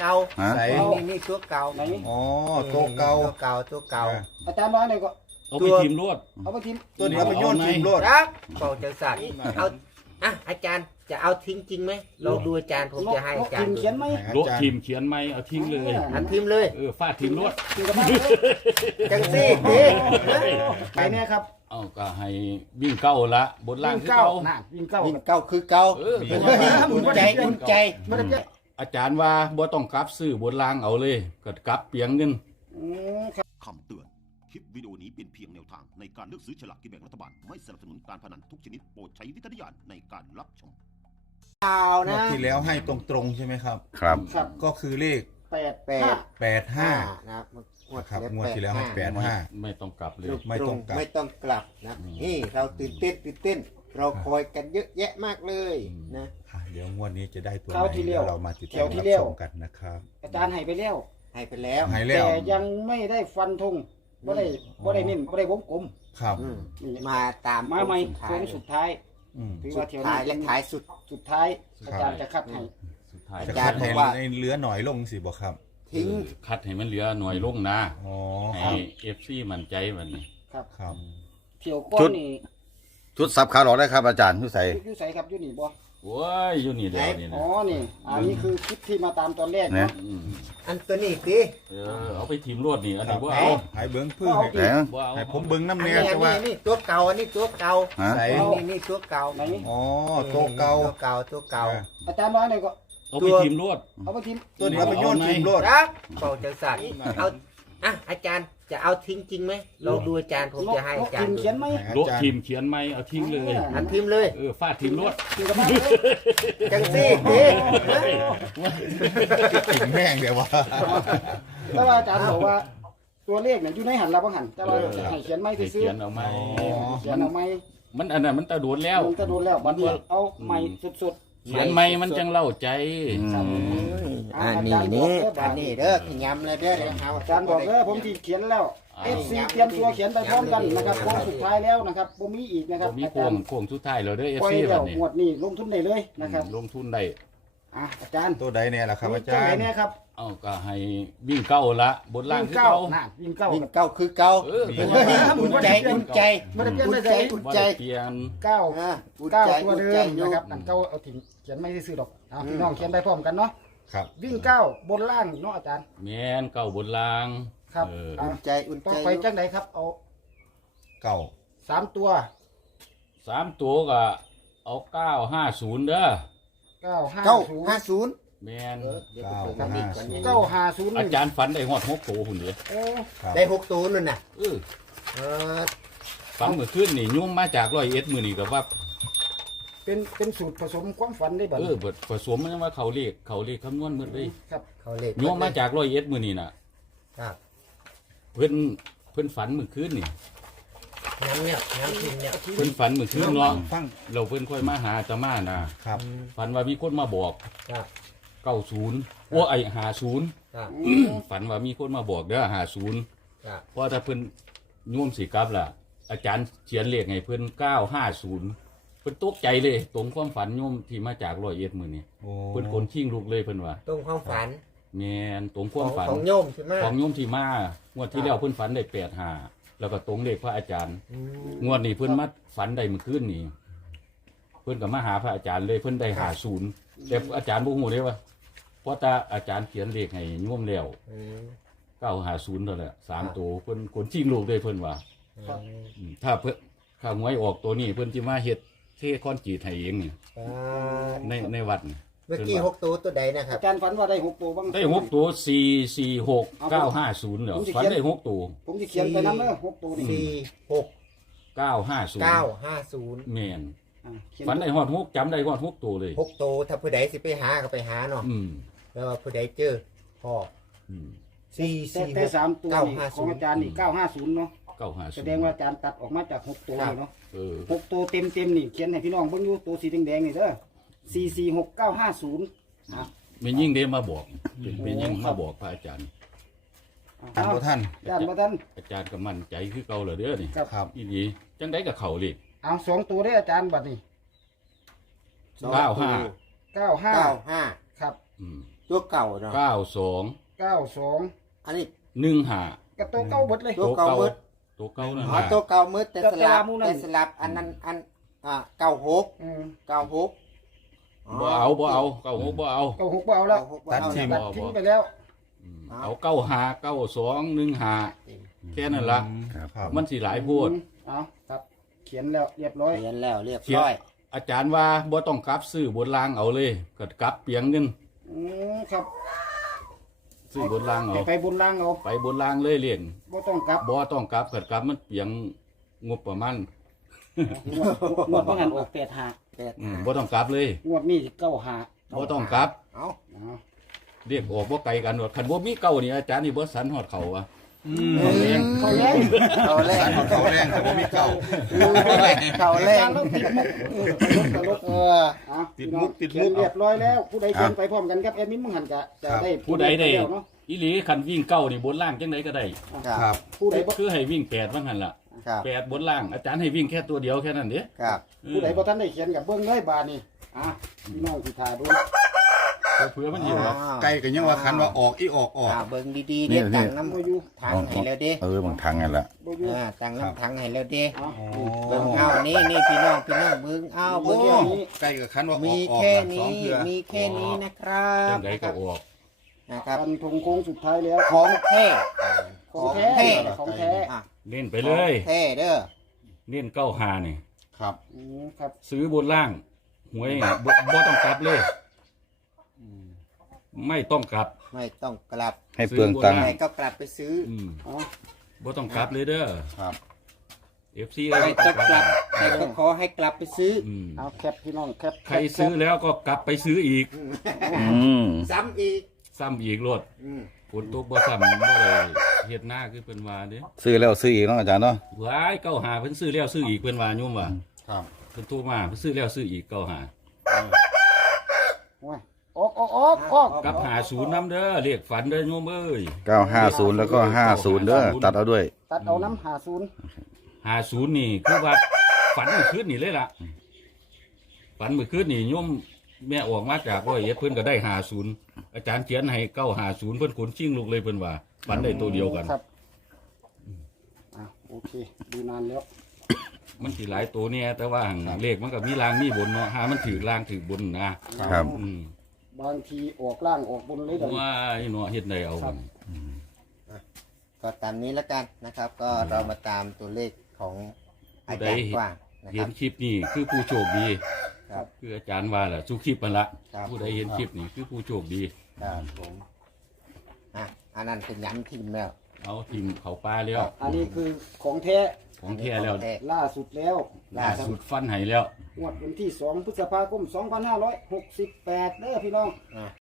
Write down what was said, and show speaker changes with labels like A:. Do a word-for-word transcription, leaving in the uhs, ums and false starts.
A: เก่า
B: ใส่
A: นี่นี่ตัวเก่า
C: ไหน
B: อ๋อตัวเก่า
A: ตัวเก่าตัวเก่า
C: อาจารย์ว่าไหนก็
D: เอาไปทีมรวด
C: เอาไปทิ้ง
B: ตัวนี้เอาไปโยนทีมโลด
A: ครับบอกจังสัตว์เอาอ่ะอาจารย์จะเอาทิ้งจริงไหมลองดูอาจารย์ผมจะให้อาจาร
C: ทิ้
A: ย์
C: งเขียนไหม
D: รวดทีมเขียนไหมเอาทิ้งเลย
A: อันทิมเลย
D: เออฟาดทีมรวด
C: ทิ้งกับบ้านเลย
A: จังซี่ดิ
C: ไปเนี่ยครับ
D: เอาก็ให้วิ่งเก้าละบนล่าง
C: วิ่ง
D: คือ
C: เก้า
D: เก้า
C: น่ะวิ่งเก้า
A: วิ่งเก่าคือเก่า
D: เออ
A: อุ่นใจอุ่นใจ
C: ไม่ได้เจ๊
D: อาจารย์ว่าบ่ต้องกลับซื้อบนล่างเอาเลยก็กลับเปียงเงิน
C: อืมครับ
E: คำเตือน คลิปวิดีโอนี้เป็นเพียงแนวทางในการเลือกซื้อฉลากกินแบ่งรัฐบาล ไม่สนับสนุนการพนันทุกชนิดโปรดใช้วิจารณญาณในการรับชม
A: เก่าง
B: ว
A: นะ
B: ดที่แล้วให้ตรงๆใช่ไหมครับ
F: ครับ
C: ครับ
B: ก็คือเลข
C: แปด
A: แป
C: ห้า
A: ด
B: แปดห้า
A: นะครับงวด
B: ครับงวดที่แล้วให้แปดห้า
D: ไม่ต้องกลับเลย
B: ไม่ต้องกลับ
A: ไม่ต้องกลับนะนี่เราตื่นเต้นตื่นเต้น เราคอยกันเยอะแยะมากเลยนะ
B: อ่ะเดี๋ยวงวดนี้จะได้ตัวไห
C: คราน วที่แล้ว
B: เดี๋ยวเรามาติด
C: เที่
B: ตา
C: ยว
B: ม
C: ที่
B: รับ
C: แล้ว
B: ชมกันนะครับ
C: อาจารย์ให้ไปแล้ว
A: ให้ไปแล้ว
B: หายแล้
C: แต่
B: ว
C: ยังไม่ได้ฟันธงบ่ได้บ่ได้เน้นบ่ได้วงกลม
B: ครับ
A: อืม
C: นี่
A: มาตาม
C: มาใหม่
A: สุด
C: โค้
A: ท้าย
C: งสุดท้าย
B: อืม
C: ถือ
A: สุ
C: ว่า
A: ด
C: เที่ยว
A: ท้าย
C: นี้
A: และท้ายสุด
C: สุดท้ายอาจารย์จะคัดให้
D: สุดท้าย
B: จะ
A: อาจา
B: คั
A: ร
B: ด
A: ย์
B: ให้
A: บอกว่า
B: ในเหลือหน่อยลงสิบอกครับ
A: ทิ้ง
D: เออคัดให้มันเหลือหน่วยลงนะ
B: อ๋อ
D: ให้เอฟซีมั่นใจมันนี่
C: ครับ
B: ครับ
C: เที่ยวก้อ
F: ชุ
C: น
F: ด
C: นี่
F: ชุดซับขาหลอกได้ครับอาจารย์ผู้ใส่
C: อยู่ใส่ครับอยู่นี่บ่
D: โอ้ยอยู่นี่เดียวนี่
C: อ๋
D: นะ
C: อนี่อันนี้คือคลิปที่มาตามตอนแรก
F: เนี่ย
C: เนาะ
D: อืม
A: อันตัวนี้สิ
D: เออเอาไปทีมรวดนี่อัน
B: ครั
D: นี้
B: บ
D: บ่
B: เอา
D: เอา
B: ให้เบิ้งพื้น
C: เอา
B: ให้
F: ไหน
D: บ่เอา
B: ให้ผมเบิ้งน้ำ
A: อัน
B: เนีย
A: นี้อั
B: แต่
A: น
B: ว่า
A: นี้นี่ตัวเก่าอันนี้ตัวเก่า
F: ฮะ
B: ใส่
A: นี่นี่ตัวเก่า
C: ไหน
B: อ๋อตัวเก่า
A: ตัวเก่าตัวเก่า
C: อาจารย์ว่าไหนก็
D: เอาไปทีมรวด
C: เอาไปทิ้ง
B: ตัวนี้เอาไปโยนทีมโลด
A: ครับบอกจังสัตว์เอาอ่ะอาจารย์จะเอาทิ้งจริงไหมลองดูอาจารย์ผมจะให้อาจาร
C: ทิ้ง
A: ย์ดู
C: เขียนไหม
D: รวดทีมเขียนไหมเอาทิ้งเลย
A: อันทิมเลย
D: เออฟาดทีมรวด
C: ทิ้งกับบ้านเลย
A: จังซี่ดิ
B: ถึงแม่งเดี๋ยวว่า
C: แต่ว่าอาจารย์บอกว่าตัวเลขเนี่ยอยู่ในหันเราบ่หันแต่เราจะให้เขียนไหม
D: ให้
C: ซื้อ
D: เขียนเอาไหม
C: เขียนเอาไหม
D: มันอันนั้นมันตะโดดแล้ว
C: มันจะโดนแล้วบัดนี้เอาใหม่สุด
D: เขียนไหมมันจังเล่าใจ
F: อืม
C: ๆ
A: อันนี้นี่อันนี้เด้อขยำเลยเด้อเดี๋ยวเอา
C: อาจารย์บอกเลยผมที่เขียนแล้ว เอฟซีเตรียมตัวเขียนไปพร้อมกันนะครับโค้งสุดท้ายแล้วนะครับผมมีอีกนะครับ
D: มี
C: อา
D: โค้
C: จารง ย์
D: โค้งสุดท้ายแล้วเด้อเอฟ
C: ปล่อย
D: ซี
C: แล้
D: บั
C: ว
D: ดนี้
C: หมวดนี้ลงทุนได้เลยนะครับ
D: ลงทุนได้
C: อ่ะอาจารย์
B: ตัวใดเนี่ยล่ะครับอา
C: จัง
B: จาร
C: ไหน
B: ย์
C: เนี่ยครับ
D: เอาก็ให้วิ่งเก้าละบนล่าง
C: วิ่ง
D: คือ
C: เก้า
D: เก้า
C: น่ะวิ่งเก้า
A: วิ่งเก่าคือเก่า
D: เออเป็น
A: อุ่นใจอุ่นใจ
C: ไม่ได้เปลี่ยน
A: อุ่
C: ไม่
A: น
C: ได้
A: ใจ
C: ใส่
A: อุ่น
D: ว่า
A: ใจ
D: ได้เปลี่ยน
C: เก้า
A: อ่าอุ่น
C: เก้า
A: ใจ
C: ตัว
A: อุ่น
C: เดิ
A: ใจ
C: ม
A: อยู่
C: นะครับนั่นเก้าเอาถิ่นเขียนไม่ได้ซื้อดอกเอาพี่น้องเขียนไปพร้อมกันเนาะ
B: ครับ
C: วิ่งเก้าบนล่างเนาะอาจารย์
D: แม่นเก้าบนล่าง
C: ครับ
D: เออ
C: อ่ะ
A: อุ่นใจอุ่น
C: ต่
A: ใจ
C: อไปจังไหนครับเอา
B: เก่า
C: สามตัว
D: สามตัวก็เอาเก้าห้าศูนย์เด้อ
C: เก้าห้า
A: เก้า
C: ศูนย์
A: ห้าศูนย์
D: แม่น
A: เดี๋ยว
B: เก้า
A: ผมทำอีกก่อน
C: เก้าห้าศูนย์
D: อาจารย์ฝันได้หอดหกตัวหุ่นเดียว
C: โอ้
B: ครับ
A: ได้หกตัวนั่นน่ะ
D: เออ
A: เออ
D: ฝันเมื่อคืนนี่ยุ่มมาจากร้อยเอ็ดมือนี่ก็ว่า
C: เป็นเป็นสูตรผสมความฝันได้บ่
D: เออเบิดผสมมันว่าเขาเลขเขาเลขคำนวณหมดเลย
C: ครับ
A: เขาเล็ก
D: ยุ่มมาจากร้อยเอ็ดมือนี่น่ะ
A: ครับ
D: เพิ่นเพิ่นฝันเมื่อคืนนี่
A: น้ำเนี่ยน้ำทิมเนี่ย
D: เพิ่นฝันเมื่อคืนเนาะ
B: ฟัง
D: เราเพิ่นค่อยมาหาอาตมานะครับ ฝันว่ามีคนมาบอก
A: ครับ
D: เก้าศูนย์โอ้ไอหาศูนย์
A: ครับ
D: ฝันว่ามีคนมาบอกเด้อหาศูนย์
A: ครับ
D: เพราะถ้าเพิ่นโยมสิกลับล่ะ อาจารย์เขียนเลขให้เพิ่นเก้าห้าศูนย์เพิ่นตกใจเลย ตรงความฝันโยมที่มาจากร้อยเอ็ดมื้อนี้
B: โอ้
D: เพิ่นคนชิงลูกเลยเพิ่นว่า
A: ตรงความฝัน
D: แม่นตรงค
A: ขอ
D: วาม
A: ง
D: ฝัน
A: ของโยมใช่ไหม
D: ของโยมที่มางวดที่แล้วเพิ่นฝันได้แปดห้าแล้วก็ตรงเลขพระอาจารย์
A: อืม
D: งวดนี้เพิ่นมาฝันได้เมื่อคืนนี้เพิ่นก็มาหาพระอาจารย์เลยเพิ่นได้หาศูนย์แต่อาจารย์บ่ฮู้เลยว่าเพราะถ้าอาจารย์เขียนเลขให้โยมแล้ว
A: อืม
D: เก้าหาศูนย์นั่นแหละสามตัวเพิ่นคนชิงลูกเลยเพิ่นว่า
C: ครับ
D: อืมถ้าเพิ่นถ้าหวยออกตัวนี้เพิ่นสิมาเฮ็ดเทคอนกรีตให้เองนี่
A: อ่า
D: ในในวัดนี่
A: เมื่อกี้หกตัวตัวใดนะครับ
C: อาจารย์ฝันว่าได้หกตัวบ้าง
D: ได้หกตัวสี่สี่หกเก้าห้าศูนย์เดี๋ยวฝันได้หกตัว
C: ผมจะเขียนไปน้ำเด้อหกตัวนี่
A: สี่หก
D: เก้าห้าศูนย์
A: เก้าห้าศูนย์
D: แม่น
C: อ่ะเขียน
D: ฝันได้ฮอดหกจำได้ฮอดหกตัวเลย
A: หกตัวถ้าผู้ใดสิไปหาก็ไปหาเนาะ
D: อืม
A: แล้วว่าผู้ใดเจอพ่อ
D: อืม
A: สี่
C: แต่
A: สี่ห
C: แต่
A: ก
C: สามตัว
A: เก้า
C: นี่
A: ห้า
C: ข
A: ศู
C: อง
A: น
C: อา
A: ย์
C: จารย์นี่เก้าห้าศูนย์เนาะ
D: เก้าห้า
C: แส
D: ศูน
C: ดง
D: ย์
C: ว่าอาจารย์ตัดออกมาจากหกตัวเลยเนาะ
D: เออ
C: หกตัวเต็มเต็มๆนี่เขียนให้พี่น้องเบิ่งอยู่ตัวสีแดงๆนี่เด้อสี่สี่หกเก้าห้าศูนย์อ่ะ
D: ไม่ยิ่งเด้มาบอกเป็นเป็นยิ่งมาบอกพระอาจารย์
B: ท่าน
C: เอา
B: ตัวท่าน
C: ด้านมาท่าน
D: อาจารย์ก็มั่นใจคือเก่าเหรอเด้อนี่
C: ครับ
B: ครับ
D: อีดีจังได้กับเขาเลย
C: เอาสองตัวได้ออาจารย์บัดนี้
D: เก้าห้า
C: เก้าห้า
A: เก้าห้า
C: ครับ
D: อืม
A: ตัวเก่าเนาะ
D: เก้าสอง
C: เก้าสอง
A: อันนี้
D: หนึ่งห้า
C: กับตัวเก้าเบิดเลย
A: ตัวเก่ามืด
D: ตัวเก่านั่น
A: อ๋อ
D: ล่ะ
A: ตัวเก่ามืดแต่สลับ
C: แต่ละมุมนั่น
A: แต่สลับอันนั้นอันอ่าเก้าหก
C: อืม
A: เก้าหก
D: บ่เอาบ่เอาเก้าหกบ่เอา
C: เก้าหกบ่เอาแล้ว
A: เก้าหกบ่
B: ตัด
A: เอา
B: ทิ่ม
C: ตัดทิ้งไปแล้ว
D: เอาเก้าห้าเก้าสองหนึ่งห้าแค่นั้นล่ะ
B: ครับ
D: มันสิหลายโพด
C: เอาครับ เขียนแล้วเรียบร้อย
A: เขียนแล้วเรียบ
D: เขียน
A: ร้อย
D: อาจารย์ว่าบ่ต้องกลับซื้อบนรางเอาเลยก็กลับเปียงเงิน
C: อืมครับ
D: ซื้อบนรางเอา
C: ให้ไปบนล่างเอา
D: ไปบนรางเลยเรียน
C: บ่ต้องกลับ
D: บ่ต้องกลับก็กลับมันเปียงงบประมาณ
C: งวดงวดเมื่อหันออกแปดห้า
A: แปด
D: อืมบ่ต้องกลับเลย
C: งวดนี้เก้าห้า
D: บ่ต้องกลับ
A: เอา
C: เอา
D: เรียกออกบ่ไกลกันหมดคันบ่มีเก้านี่อาจารย์นี่บ่สันฮอดเขาว่ะ
C: เขาแรงเขาแรง
A: เอาแร
B: สั
A: ก
B: นของเขาแรงแต่ว่ามีเก่า
A: เขาแร
C: อาก จารย์ต้องติดมุกเออตลก
A: เอ
C: เอ
A: อ
C: อเอา
B: ติดมุกติดมุก
C: เขียนเรียบร้อยแล้วผู้ใดเขียนไปพร้อมกันครับแอดมินมึงหันจะจะได้
D: ผู้ใดได้
C: แล้วเนาะ
D: อีหลีคันวิ่งเก้านี่บนล่างจังไดก็ได้
B: ครับ
C: ผู้ใดบ่
D: คือให้วิ่งแปดว่างั้นล่ะ
A: ครับ
D: แปดบนล่าง อาจารย์ให้วิ่งแค่ตัวเดียวแค่นั้นเด้
A: ครับ
C: ผู้ใดบ่ทันได้เขียนกับเบิ่งเลยบาดนี้อ่ะพี่น้องสิถ่าดู
D: เออเผื่อมันอยู่หรอก
B: ไก่ก็ยังว่าคันว่าออกอีออกออก
A: อ่าเบิ่งดีๆเด้ตังน้
C: บ่อยู่
A: ำทางให้แล้วเด้
F: เออบางทางนั่นแหละ
C: บ่อยู่
A: อ่าตังน้ำทางให้แล้วเด้
C: เอา
A: เบิ่งเอานี่นี่พี่น้องพี่น้องเบิ่งเอา
B: โอ้
A: เบิ่งเอา
B: ไก่ก็คันว่าอ
A: มี
B: อกออก
A: แค่
B: แบบสอ
A: นี้
B: งเทื่อ
A: มีแค่นี้นะครับ
D: จังไดก็ออก
A: นะครับ
C: กันทงโค้งสุดท้ายแล้ว
A: ของแท้
C: ของแท้
A: ของแท้
C: ของแท้
A: อ่ะ
D: เล่นไปเลย
A: ของแท้เด้อ
D: เล่นเก้าหานี่
B: ครับ
C: อืมครับ
D: ซื้อบนล่าง หวยบ่บ่ต้องกลับเลย ไม่ต้องกลับ
A: ไม่ต้องกลับ
F: ให้เปลืองตังค์
A: ใครก็กลับไปซื้อ
D: อืม
C: เอา
D: บ่ต้องกลับเลยเด้อ
B: ครับ
D: เอฟซี
A: ใครก็กลับใครก็ขอให้กลับไปซื้อ
D: อืม
C: เอาแคปพี่น้องแคป
D: ใครซื้อแล้วก็กลับไปซื้ออีก
F: อืม
A: ซ้ำอีก
D: ซ้ำอีกรถ
A: อืม
D: ฝนตกบ่ซ้ำบ่ได้เฮ็ดหน้าคือเพิ่นว่าเด้
F: ซื้อแล้วซื้ออีกเนาะอาจารย์เนาะ
D: ว้ายเก้าหาเพิ่นซื้อแล้วซื้ออีกเพิ่นว่าโยมว่า
B: ครับ
D: เพิ่นโทรมาเพิ่นซื้อแล้วซื้ออีกเก้าหา
C: โอ้ยออกออกออกออก
D: กับหาศูนย์นำเด้อเรียกฝันเด้อโยมเอ้ย
F: เก้าห้าศูนย์แล้วก็ห้าศูนย์เด้อตัดเอาด้วย
C: ตัดเอาน้ำหาศูนย์
D: หาศูนย์นี่คือว่าฝันเมื่อคืนนี่เลยล่ะฝันเมื่อคืนนี่โยมแม่ออกมาจากร้อยเอ็ดเพิ่นก็ได้หาศูนย์อาจารย์เขียนให้เก้าหาศูนย์เพิ่นขนชิ่งลูกเลยเพิ่นว่าฝันได้ตัวเดียวกัน
C: ครับอ่ะโอเคดูนานแล้ว
D: มันสิหลายตัวเนี่ยแต่ว่าหั่งเลขมันก็มีรางมีบนเนาะหามันถือรางถือบนนะครับ อืม
C: บางทีออกล่างออกบนเลยเดี๋ยว
D: ว่าไอ้เนาะเฮ็ดได้เอามัน
A: ก็ตามนี้แล้วกันนะครับ ก็เรามาตามตัวเลขของอาจารย์กว้างนะค
D: เห็
A: รั
D: น
A: บ
D: คลิปนี่คือผู้โชคดี
A: ครับ
D: คืออาจารย์ว่าแหละสู้คลิปมันละ
A: ครับ
D: ผู้ใดเห็นคลิปนี่คือผู้โชคดี
A: ครับผมอ่ะอันนั้นเป็นย้ำทีมแล้ว
D: เอาทีมเขาป้าแล้ว
C: อันนี้คือของแท้
D: ของแท้แล้ว
A: ของท้
C: ล่าสุดแล้ว
D: ล่าสุดฟันให้แล้ว
C: งวดวันที่สองพฤษภาคมสองพันห้าร้อยหกสิบแปดเด้อพี่น้อง
A: อ่ะ